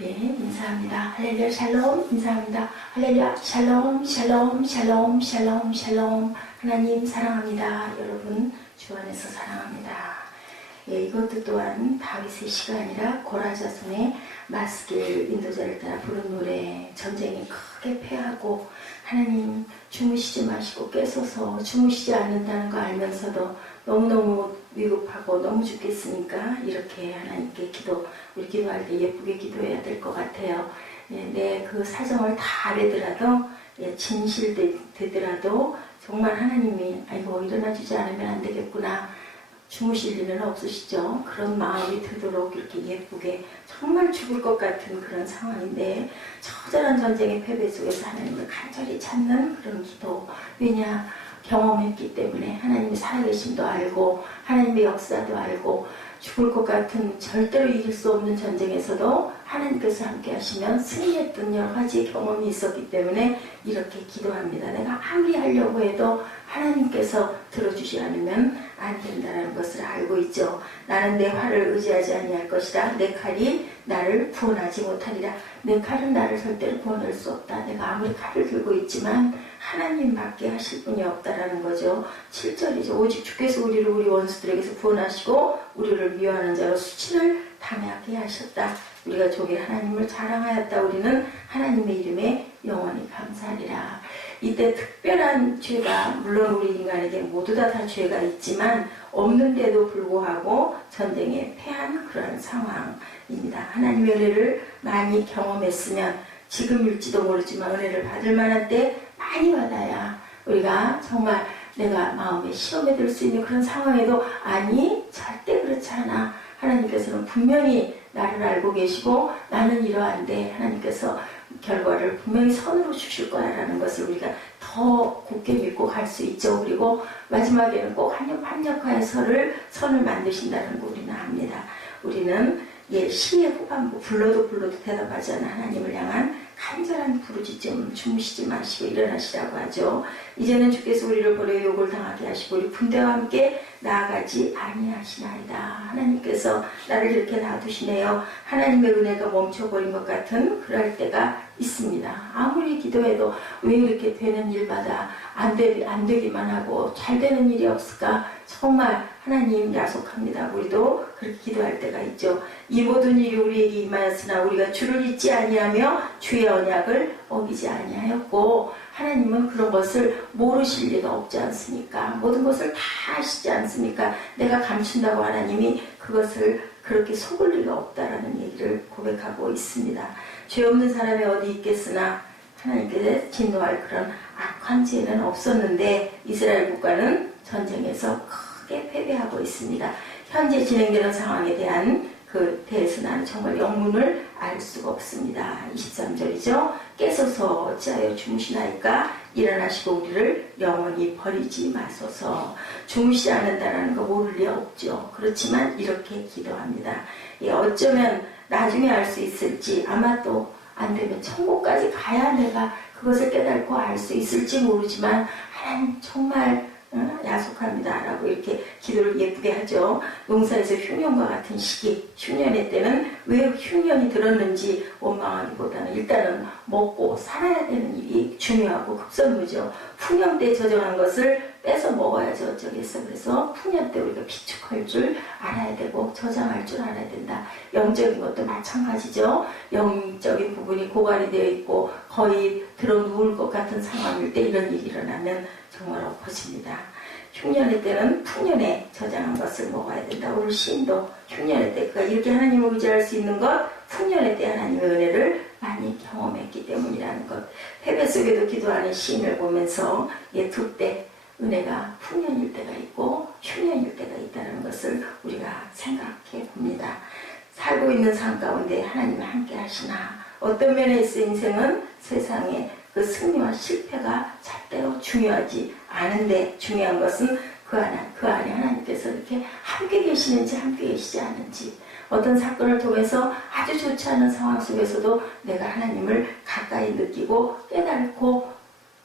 우리 인사합니다. 할렐루야 샬롬 인사합니다. 할렐루야 샬롬 샬롬 샬롬 샬롬 샬롬. 하나님 사랑합니다. 여러분 주 안에서 사랑합니다. 예, 이것도 또한 다윗의 시가 아니라 고라 자손의 마스길 인도자를 따라 부른 노래. 전쟁이 크게 패하고 하나님 주무시지 마시고 깨서서 주무시지 않는다는 거 알면서도 너무너무 위급하고 너무 죽겠으니까 이렇게 하나님께 우리 기도할 때 예쁘게 기도해야 될 것 같아요. 예, 내 그 사정을 다 알더라도 예, 진실되더라도 정말 하나님이 아이고 일어나주지 않으면 안 되겠구나, 주무실 일은 없으시죠. 그런 마음이 들도록 이렇게 예쁘게 정말 죽을 것 같은 그런 상황인데 처절한 전쟁의 패배 속에서 하나님을 간절히 찾는 그런 기도. 왜냐? 경험했기 때문에 하나님의 살아계심도 알고 하나님의 역사도 알고 죽을 것 같은 절대로 이길 수 없는 전쟁에서도 하나님께서 함께 하시면 승리했던 여러 가지 경험이 있었기 때문에 이렇게 기도합니다. 내가 아무리 하려고 해도 하나님께서 들어주지 않으면 안 된다는 것을 알고 있죠. 나는 내 활을 의지하지 아니할 것이라. 내 칼이 나를 구원하지 못하리라. 내 칼은 나를 절대로 구원할 수 없다. 내가 아무리 칼을 들고 있지만 하나님밖에 하실 분이 없다라는 거죠. 7절이죠. 오직 주께서 우리를 우리 원수들에게서 구원하시고 우리를 미워하는 자로 수치를 당하게 하셨다. 우리가 종일 하나님을 자랑하였다. 우리는 하나님의 이름에 영원히 감사하리라. 이때 특별한 죄가, 물론 우리 인간에게 모두 다 죄가 있지만 없는데도 불구하고 전쟁에 패한 그런 상황입니다. 하나님의 은혜를 많이 경험했으면 지금일지도 모르지만 은혜를 받을 만한 때 많이 받아야 우리가 정말 내가 마음에 시험에 들 수 있는 그런 상황에도 아니 절대 그렇지 않아, 하나님께서는 분명히 나를 알고 계시고 나는 이러한데 하나님께서 결과를 분명히 선으로 주실 거야 라는 것을 우리가 더 굳게 믿고 갈 수 있죠. 그리고 마지막에는 꼭 합력하여 선을 만드신다는 거 우리는 압니다. 우리는 시의 후반부 불러도 대답하지 않는 하나님을 향한 간절한 부르짖음, 주무시지 마시고 일어나시라고 하죠. 이제는 주께서 우리를 버려 욕을 당하게 하시고 우리 군대와 함께 나아가지 아니하시나이다. 하나님께서 나를 이렇게 놔두시네요. 하나님의 은혜가 멈춰버린 것 같은 그럴 때가 있습니다. 아무리 기도해도 왜 이렇게 되는 일마다 안 되기만 하고 잘 되는 일이 없을까? 정말 하나님 야속합니다. 우리도 그렇게 기도할 때가 있죠. 이 모든 일이 우리에게 임하였으나 우리가 주를 잊지 아니하며 주의 언약을 어기지 아니하였고, 하나님은 그런 것을 모르실 리가 없지 않습니까? 모든 것을 다 아시지 않습니까? 내가 감춘다고 하나님이 그것을 그렇게 속을 리가 없다라는 얘기를 고백하고 있습니다. 죄 없는 사람이 어디 있겠으나 하나님께서 진노할 그런 악한 죄는 없었는데 이스라엘 국가는 전쟁에서 크게 패배하고 있습니다. 현재 진행되는 상황에 대한 그 대해서 나는 정말 영문을 알 수가 없습니다. 23절이죠. 깨서서 어찌하여 주무시나이까? 일어나시고 우리를 영원히 버리지 마소서. 주무시지 않는다는 거 모를 리 없죠. 그렇지만 이렇게 기도합니다. 어쩌면 나중에 알 수 있을지, 아마 또 안 되면 천국까지 가야 내가 그것을 깨닫고 알 수 있을지 모르지만 하나님 정말 야속합니다 라고 이렇게 기도를 예쁘게 하죠. 농사에서 흉년과 같은 시기, 흉년의 때는 왜 흉년이 들었는지 원망하기보다는 일단은 먹고 살아야 되는 일이 중요하고 급선무죠. 풍년 때 저장한 것을 뺏어 먹어야지 어쩌겠어. 그래서 풍년 때 우리가 비축할 줄 알아야 되고 저장할 줄 알아야 된다. 영적인 것도 마찬가지죠. 영적인 부분이 고갈이 되어 있고 거의 들어 누울 것 같은 상황일 때 이런 일이 일어나면 정말 엎어집니다. 흉년의 때는 풍년에 저장한 것을 먹어야 된다. 오늘 시인도 흉년의 때, 그러니까 이렇게 하나님을 의지할 수 있는 것, 풍년의 때 하나님의 은혜를 많이 경험했기 때문이라는 것. 패배 속에도 기도하는 시인을 보면서 두 때 은혜가 풍년일 때가 있고 흉년일 때가 있다는 것을 우리가 생각해 봅니다. 살고 있는 삶 가운데 하나님이 함께 하시나, 어떤 면에 있어 인생은 세상에 그 승리와 실패가 절대로 중요하지 않은데 중요한 것은 그 안에 하나님께서 이렇게 함께 계시는지 함께 계시지 않은지, 어떤 사건을 통해서 아주 좋지 않은 상황 속에서도 내가 하나님을 가까이 느끼고 깨닫고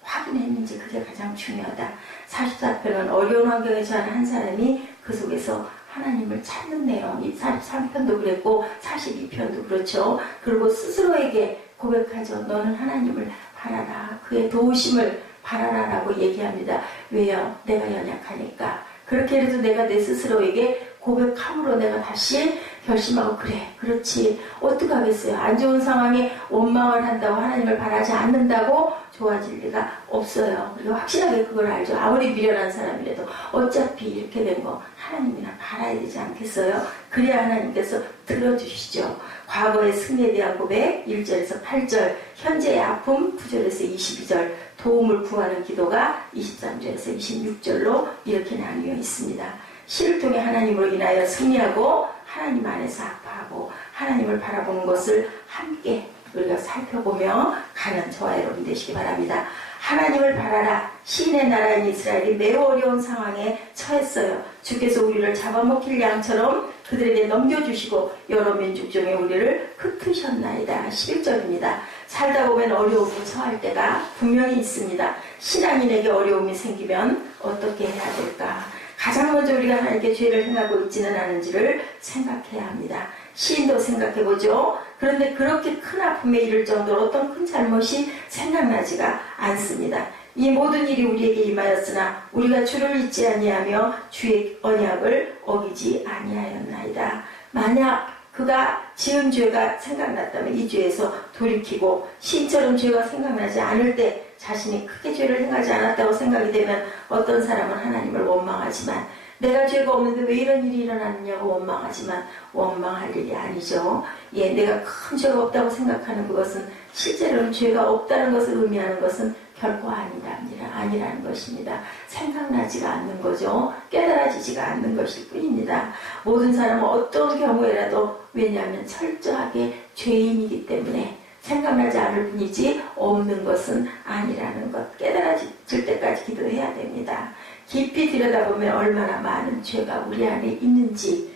확인했는지, 그게 가장 중요하다. 44편은 어려운 환경에 처한 한 사람이 그 속에서 하나님을 찾는 내용, 이 43편도 그랬고 42편도 그렇죠. 그리고 스스로에게 고백하죠. 너는 하나님을 바라라. 그의 도우심을 바라라라고 얘기합니다. 왜요? 내가 연약하니까. 그렇게 해도 내가 내 스스로에게 고백함으로 내가 다시 결심하고 그래, 그렇지, 어떡하겠어요. 안 좋은 상황에 원망을 한다고 하나님을 바라지 않는다고 좋아질 리가 없어요. 그리고 확실하게 그걸 알죠. 아무리 미련한 사람이라도 어차피 이렇게 된 거 하나님이나 바라야 되지 않겠어요? 그래야 하나님께서 들어주시죠. 과거의 승리에 대한 고백 1절에서 8절, 현재의 아픔 9절에서 22절, 도움을 구하는 기도가 23절에서 26절로 이렇게 나뉘어 있습니다. 시를 통해 하나님으로 인하여 승리하고 하나님 안에서 아파하고 하나님을 바라보는 것을 함께 우리가 살펴보며 가는 저와 여러분 되시기 바랍니다. 하나님을 바라라. 시인의 나라인 이스라엘이 매우 어려운 상황에 처했어요. 주께서 우리를 잡아먹힐 양처럼 그들에게 넘겨주시고 여러 민족 중에 우리를 흩으셨나이다. 11절입니다. 살다 보면 어려움이 처할 때가 분명히 있습니다. 신앙인에게 어려움이 생기면 어떻게 해야 될까? 가장 먼저 우리가 하나님께 죄를 행하고 있지는 않은지를 생각해야 합니다. 시인도 생각해보죠. 그런데 그렇게 큰 아픔에 이를 정도로 어떤 큰 잘못이 생각나지가 않습니다. 이 모든 일이 우리에게 임하였으나 우리가 주를 잊지 아니하며 주의 언약을 어기지 아니하였나이다. 만약 그가 지은 죄가 생각났다면 이 죄에서 돌이키고 시인처럼 죄가 생각나지 않을 때 자신이 크게 죄를 행하지 않았다고 생각이 되면 어떤 사람은 하나님을 원망하지만 내가 죄가 없는데 왜 이런 일이 일어났냐고 원망하지만 원망할 일이 아니죠. 예, 내가 큰 죄가 없다고 생각하는 그것은 실제로는 죄가 없다는 것을 의미하는 것은 결코 아니라는 것입니다. 생각나지가 않는 거죠. 깨달아지지가 않는 것일 뿐입니다. 모든 사람은 어떤 경우에라도 왜냐하면 철저하게 죄인이기 때문에 생각나지 않을 뿐이지 없는 것은 아니라는 것 깨달아질 때까지 기도해야 됩니다. 깊이 들여다보면 얼마나 많은 죄가 우리 안에 있는지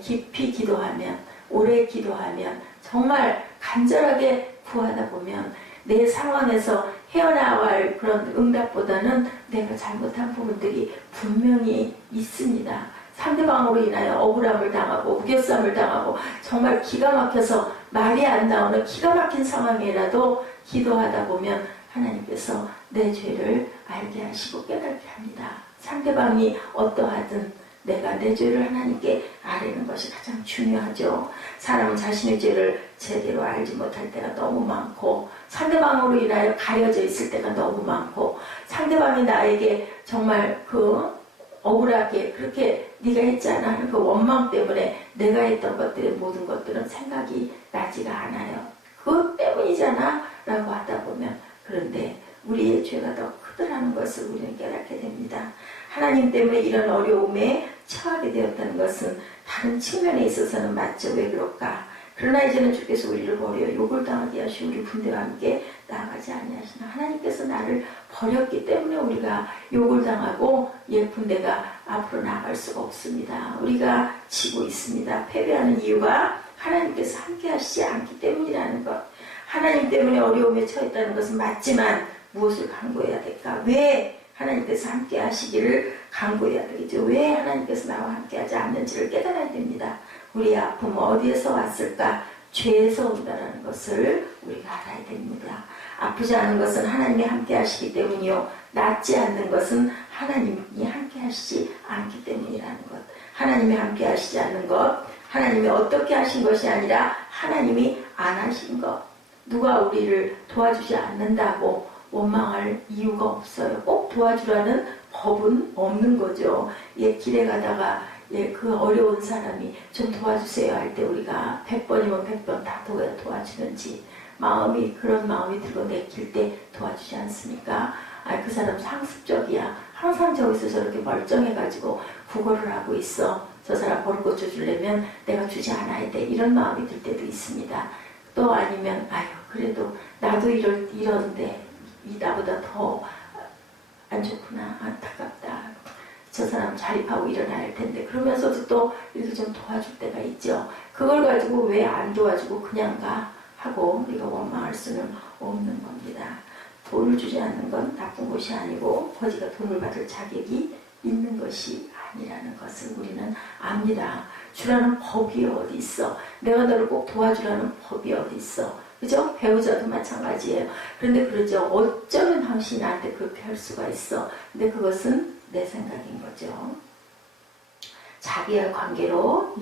깊이 기도하면 오래 기도하면 정말 간절하게 구하다 보면 내 상황에서 헤어나와야 할 그런 응답보다는 내가 잘못한 부분들이 분명히 있습니다. 상대방으로 인하여 억울함을 당하고 우겨쌈을 당하고 정말 기가 막혀서 말이 안 나오는 기가 막힌 상황이라도 기도하다 보면 하나님께서 내 죄를 알게 하시고 깨닫게 합니다. 상대방이 어떠하든 내가 내 죄를 하나님께 아뢰는 것이 가장 중요하죠. 사람은 자신의 죄를 제대로 알지 못할 때가 너무 많고 상대방으로 인하여 가려져 있을 때가 너무 많고 상대방이 나에게 정말 억울하게 그렇게 네가 했잖아 하는 그 원망 때문에 내가 했던 것들의 모든 것들은 생각이 나지가 않아요. 그것 때문이잖아 라고 하다 보면 그런데 우리의 죄가 더 크더라는 것을 우리는 깨닫게 됩니다. 하나님 때문에 이런 어려움에 처하게 되었다는 것은 다른 측면에 있어서는 맞죠. 왜 그럴까? 그러나 이제는 주께서 우리를 버려 욕을 당하게 하시고 우리 군대와 함께 나아가지 아니하시나. 하나님께서 나를 버렸기 때문에 우리가 욕을 당하고 군대가 앞으로 나아갈 수가 없습니다. 우리가 지고 있습니다. 패배하는 이유가 하나님께서 함께 하시지 않기 때문이라는 것. 하나님 때문에 어려움에 처했다는 것은 맞지만 무엇을 강구해야 될까? 왜 하나님께서 함께 하시기를 강구해야 되겠죠? 왜 하나님께서 나와 함께 하지 않는지를 깨달아야 됩니다. 우리의 아픔은 어디에서 왔을까? 죄에서 온다는 것을 우리가 알아야 됩니다. 아프지 않은 것은 하나님이 함께 하시기 때문이요. 낫지 않는 것은 하나님이 함께 하시지 않기 때문이라는 것. 하나님이 함께 하시지 않는 것, 하나님이 어떻게 하신 것이 아니라 하나님이 안 하신 것. 누가 우리를 도와주지 않는다고 원망할 이유가 없어요. 꼭 도와주라는 법은 없는 거죠. 길에 가다가 그 어려운 사람이 좀 도와주세요 할 때 우리가 100번이면 100번 다 도와주는지 그런 마음이 들고 내킬 때 도와주지 않습니까? 그 사람 상습적이야. 항상 저기서 저렇게 멀쩡해가지고 구걸을 하고 있어. 저 사람 버릇 고쳐주려면 내가 주지 않아야 돼. 이런 마음이 들 때도 있습니다. 또 아니면 그래도 나도 이런데 나보다 더 안 좋구나. 안타깝다. 저 사람 자립하고 일어나야 할 텐데 그러면서도 또 이렇게 좀 도와줄 때가 있죠. 그걸 가지고 왜 안 도와주고 그냥 가 하고 우리가 원망할 수는 없는 겁니다. 돈을 주지 않는 건 나쁜 것이 아니고 거지가 돈을 받을 자격이 있는 것이 아니에요. 아니라는 것을 우리는 압니다. 주라는 법이 어디 있어? 내가 너를 꼭 도와주라는 법이 어디 있어? 그죠? 배우자도 마찬가지예요. 그런데 그러죠. 어쩌면 당신이 나한테 그렇게 할 수가 있어. 근데 그것은 내 생각인 거죠. 자기의 관계로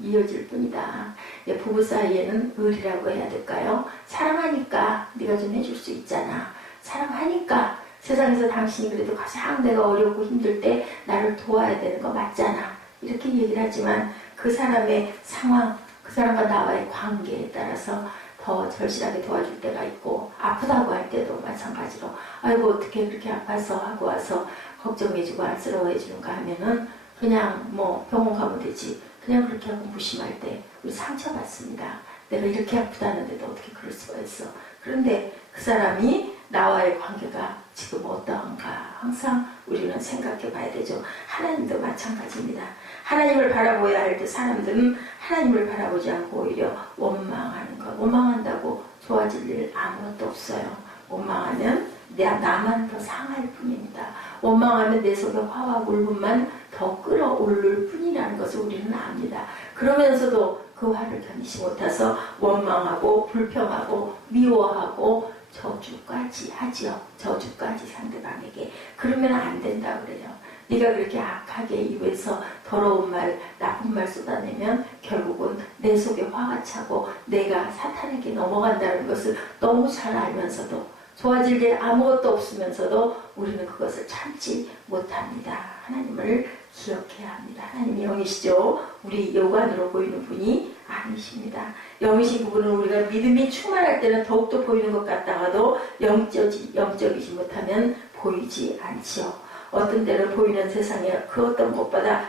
이어질 뿐이다. 부부 사이에는 의리라고 해야 될까요? 사랑하니까 네가 좀 해줄 수 있잖아. 사랑하니까 세상에서 당신이 그래도 가장 내가 어렵고 힘들 때 나를 도와야 되는 거 맞잖아. 이렇게 얘기를 하지만 그 사람의 상황, 그 사람과 나와의 관계에 따라서 더 절실하게 도와줄 때가 있고 아프다고 할 때도 마찬가지로 아이고 어떻게 그렇게 아파서 하고 와서 걱정해주고 안쓰러워해주는가 하면은 그냥 뭐 병원 가면 되지. 그냥 그렇게 하고 무심할 때 우리 상처받습니다. 내가 이렇게 아프다는데도 어떻게 그럴 수가 있어. 그런데 그 사람이 나와의 관계가 지금 어떠한가 항상 우리는 생각해 봐야 되죠. 하나님도 마찬가지입니다. 하나님을 바라보아야 할 때 사람들은 하나님을 바라보지 않고 오히려 원망하는 것. 원망한다고 좋아질 일 아무것도 없어요. 원망하면 나만 더 상할 뿐입니다. 원망하면 내 속에 화와 울분만 더 끌어올릴 뿐이라는 것을 우리는 압니다. 그러면서도 그 화를 견디지 못해서 원망하고 불평하고 미워하고 저주까지 하지요. 저주까지 상대방에게. 그러면 안 된다 그래요. 네가 그렇게 악하게 입에서 더러운 말, 나쁜 말 쏟아내면 결국은 내 속에 화가 차고 내가 사탄에게 넘어간다는 것을 너무 잘 알면서도 좋아질 일 아무것도 없으면서도 우리는 그것을 참지 못합니다. 하나님을 기억해야 합니다. 하나님이 영이시죠. 우리 여관으로 보이는 분이 아니십니다. 영이신 그분은 우리가 믿음이 충만할 때는 더욱더 보이는 것 같다가도 영적이지 못하면 보이지 않지요. 어떤 때는 보이는 세상에 그 어떤 것보다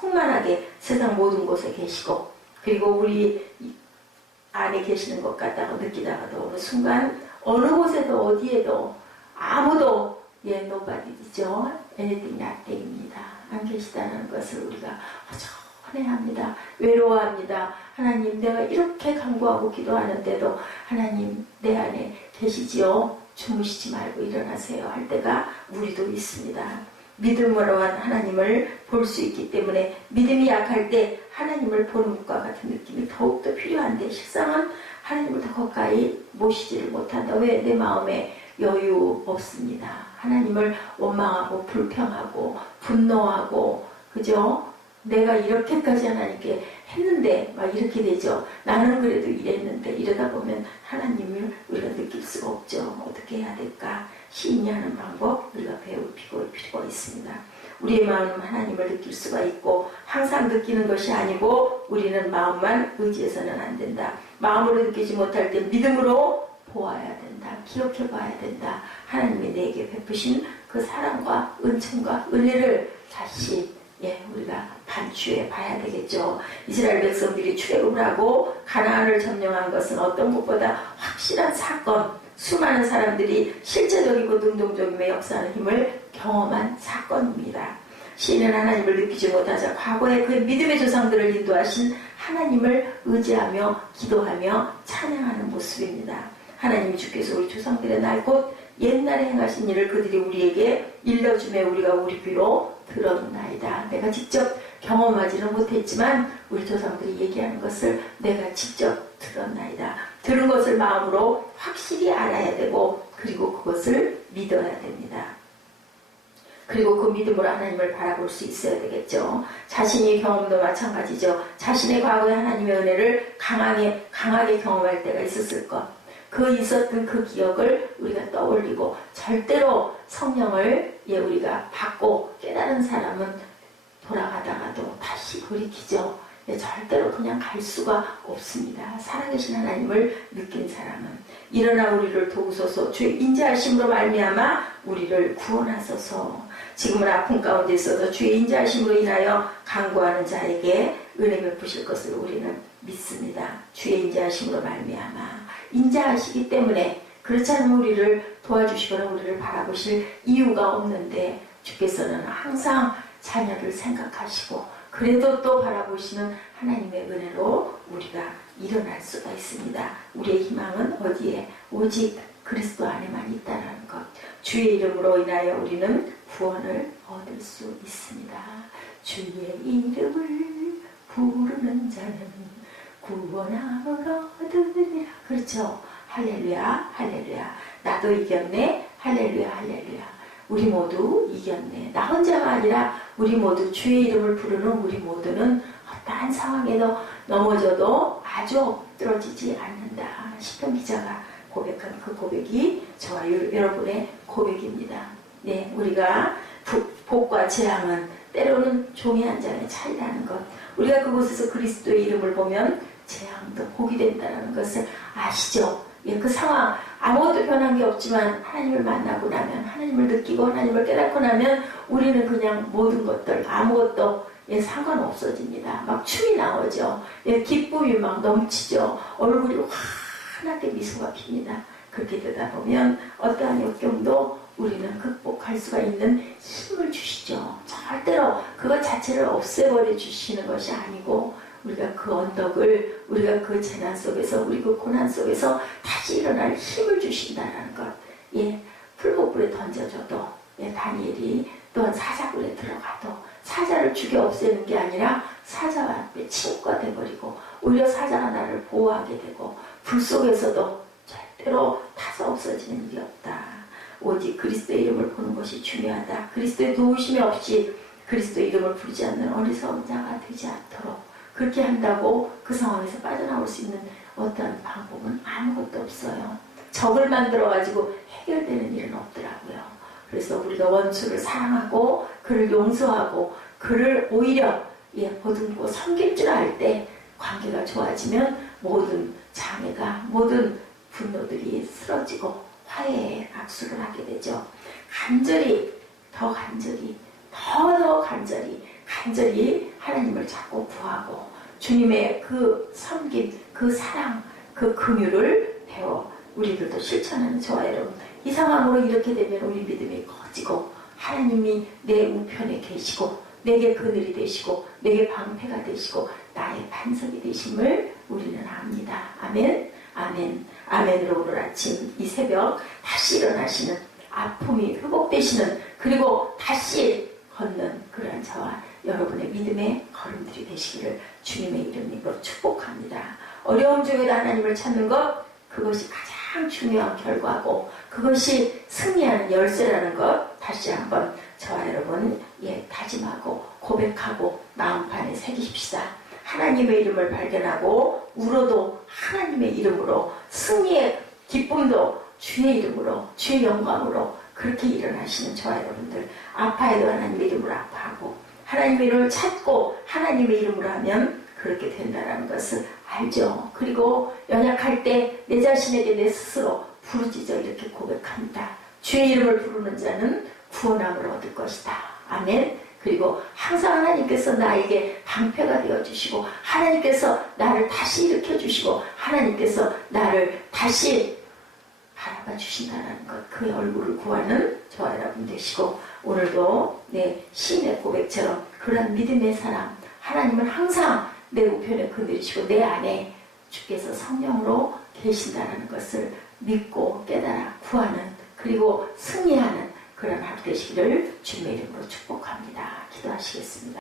충만하게 세상 모든 곳에 계시고 그리고 우리 안에 계시는 것 같다고 느끼다가도 어느 순간 어느 곳에도 어디에도 아무도 nobody죠. anything nothing입니다. 안 계시다는 것을 우리가 허전해합니다. 외로워합니다. 하나님 내가 이렇게 간구하고 기도하는데도 하나님 내 안에 계시지요. 주무시지 말고 일어나세요 할 때가 우리도 있습니다. 믿음으로 한 하나님을 볼 수 있기 때문에 믿음이 약할 때 하나님을 보는 것과 같은 느낌이 더욱더 필요한데 실상은 하나님을 더 가까이 모시지를 못한다. 왜? 내 마음에 여유 없습니다. 하나님을 원망하고 불평하고 분노하고 그죠? 내가 이렇게까지 하나님께 했는데 막 이렇게 되죠. 나는 그래도 이랬는데 이러다 보면 하나님을 우리가 느낄 수가 없죠. 어떻게 해야 될까? 시인하는 방법 우리가 배울 필요가 있습니다. 우리의 마음은 하나님을 느낄 수가 있고 항상 느끼는 것이 아니고 우리는 마음만 의지해서는 안 된다. 마음으로 느끼지 못할 때 믿음으로 보아야 된다. 기억해 봐야 된다. 하나님이 내게 베푸신 그 사랑과 은총과 은혜를 다시 우리가 반추해 봐야 되겠죠. 이스라엘 백성들이 출애굽을 하고 가나안을 점령한 것은 어떤 것보다 확실한 사건, 수많은 사람들이 실제적이고 능동적임의 역사하는 힘을 경험한 사건입니다. 시인은 하나님을 느끼지 못하자 과거에 그의 믿음의 조상들을 인도하신 하나님을 의지하며 기도하며 찬양하는 모습입니다. 하나님이 주께서 우리 조상들의 날 곧 옛날에 행하신 일을 그들이 우리에게 일러주매 우리가 우리 귀로 들었나이다. 내가 직접 경험하지는 못했지만 우리 조상들이 얘기하는 것을 내가 직접 들었나이다. 들은 것을 마음으로 확실히 알아야 되고 그리고 그것을 믿어야 됩니다. 그리고 그 믿음으로 하나님을 바라볼 수 있어야 되겠죠. 자신의 경험도 마찬가지죠. 자신의 과거의 하나님의 은혜를 강하게 경험할 때가 있었을 것. 그 있었던 그 기억을 우리가 떠올리고 절대로 성령을 우리가 받고 깨달은 사람은 돌아가다가도 다시 돌이키죠. 절대로 그냥 갈 수가 없습니다. 살아계신 하나님을 느낀 사람은 일어나 우리를 도우소서 주의 인자하심으로 말미암아 우리를 구원하소서. 지금은 아픔 가운데 있어도 주의 인자하심으로 인하여 간구하는 자에게 은혜 베푸실 것을 우리는 믿습니다. 주의 인자하심으로 말미암아 인자하시기 때문에 그렇지 않으면 우리를 도와주시거나 우리를 바라보실 이유가 없는데 주께서는 항상 자녀를 생각하시고 그래도 또 바라보시는 하나님의 은혜로 우리가 일어날 수가 있습니다. 우리의 희망은 어디에? 오직 그리스도 안에만 있다는 것. 주의 이름으로 인하여 우리는 구원을 얻을 수 있습니다. 주의 이름을 부르는 자는 구원함을 얻으리라. 그렇죠? 할렐루야, 할렐루야. 나도 이겼네. 할렐루야, 할렐루야. 우리 모두 이겼네. 나 혼자가 아니라 우리 모두 주의 이름을 부르는 우리 모두는 어떠한 상황에도 넘어져도 아주 엎드러지지 않는다. 시편 기자가 고백한 그 고백이 저와 여러분의 고백입니다. 네, 우리가 복과 재앙은 때로는 종이 한 장의 차이라는 것. 우리가 그곳에서 그리스도의 이름을 보면 재앙도 복이 된다는 것을 아시죠? 예, 그 상황 아무것도 변한 게 없지만 하나님을 만나고 나면, 하나님을 느끼고 하나님을 깨닫고 나면 우리는 그냥 모든 것들 아무것도 상관없어집니다. 막 춤이 나오죠. 예, 기쁨이 막 넘치죠. 얼굴이 환하게 미소가 핍니다. 그렇게 되다 보면 어떠한 역경도 우리는 극복할 수가 있는 힘을 주시죠. 절대로 그것 자체를 없애버려 주시는 것이 아니고 우리가 그 언덕을, 우리가 그 재난 속에서, 우리 그 고난 속에서 다시 일어날 힘을 주신다는 것. 예, 풀목불에 던져줘도, 예, 다니엘이 또한 사자굴에 들어가도 사자를 죽여 없애는 게 아니라 사자와 함께 친구가 돼버리고 오히려 사자가 나를 보호하게 되고 불 속에서도 절대로 타서 없어지는 일이 없다. 오직 그리스도의 이름을 보는 것이 중요하다. 그리스도의 도우심이 없이 그리스도의 이름을 부르지 않는 어리석은 자가 되지 않도록 그렇게 한다고 그 상황에서 빠져나올 수 있는 어떤 방법은 아무것도 없어요. 적을 만들어가지고 해결되는 일은 없더라고요. 그래서 우리가 원수를 사랑하고 그를 용서하고 그를 오히려 보듬고 섬길 줄 알 때 관계가 좋아지면 모든 장애가, 모든 분노들이 쓰러지고 화해의 악수를 하게 되죠. 간절히 더 간절히 하나님을 찾고 구하고 주님의 그 섬김, 그 사랑, 그 긍휼을 배워 우리들도 실천하는 저와 여러분, 이 상황으로 이렇게 되면 우리 믿음이 커지고 하나님이 내 우편에 계시고 내게 그늘이 되시고 내게 방패가 되시고 나의 반석이 되심을 우리는 압니다. 아멘, 아멘, 아멘으로 오늘 아침 이 새벽 다시 일어나시는, 아픔이 회복되시는, 그리고 다시 걷는 그러한 저와 여러분의 믿음의 걸음들이 되시기를 주님의 이름으로 축복합니다. 어려움 중에도 하나님을 찾는 것, 그것이 가장 중요한 결과고 그것이 승리하는 열쇠라는 것 다시 한번 저와 여러분 다짐하고 고백하고 마음판에 새기십시다. 하나님의 이름을 발견하고 울어도 하나님의 이름으로, 승리의 기쁨도 주의 이름으로, 주의 영광으로 그렇게 일어나시는 저와 여러분들, 아파해도 하나님의 이름으로 아파하고 하나님의 이름을 찾고 하나님의 이름으로 하면 그렇게 된다는 것을 알죠. 그리고 연약할 때 내 자신에게 내 스스로 부르짖어 이렇게 고백합니다. 주의 이름을 부르는 자는 구원함을 얻을 것이다. 아멘. 그리고 항상 하나님께서 나에게 방패가 되어주시고 하나님께서 나를 다시 일으켜주시고 하나님께서 나를 다시 바라봐 주신다는 것, 그의 얼굴을 구하는 저와 여러분 되시고 오늘도 내 시인의 고백처럼 그런 믿음의 사람, 하나님은 항상 내 우편에 그늘이시고 내 안에 주께서 성령으로 계신다는 것을 믿고 깨달아 구하는, 그리고 승리하는 그런 하루 되시기를 주님의 이름으로 축복합니다. 기도하시겠습니다.